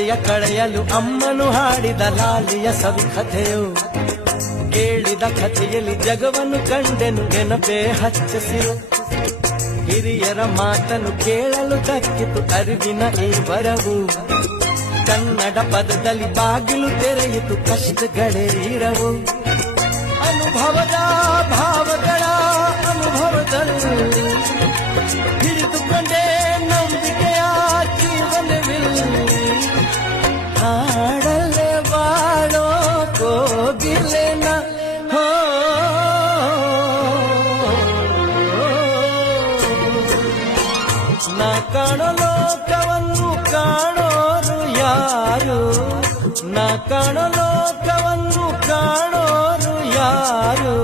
ರಾತ್ರಿಯ ಕಳೆಯಲು ಅಮ್ಮನು ಹಾಡಿದ ಲಾಲಿಯ ಸವಿ ಕಥೆಯು. ಕೇಳಿದ ಕಥೆಯಲ್ಲಿ ಜಗವನ್ನು ಕಂಡೆನು ನೆನಪೇ ಹಚ್ಚಸಿರು. ಹಿರಿಯರ ಮಾತನ್ನು ಕೇಳಲು ದಕ್ಕಿತು ಅರಿವಿನ ಈ ವರವು. ಕನ್ನಡ ಪದದಲ್ಲಿ ಬಾಗಿಲು ತೆರೆಯಿತು ಕಷ್ಟಗಳೇ ಇರವು. ಅನುಭವದ ಭಾವಗಳ ಅನುಭವದಲ್ಲಿ ಹಿಡಿದುಕೊಂಡೇ ನಂಬಿಕೆಯ ಜೀವನವಿಲ್ಲಿ. ಹಾಡಲ್ಲೇ ಬಾಳೋ ಕೋಗಿಲೆನ ಹೋ. ನಾ ಕಾಣೋ ಲೋಕವನ್ನು ಕಾಣೋರು ಯಾರು, ನಾ ಕಾಣೋ ಲೋಕವನ್ನು ಕಾಣೋರು ಯಾರು.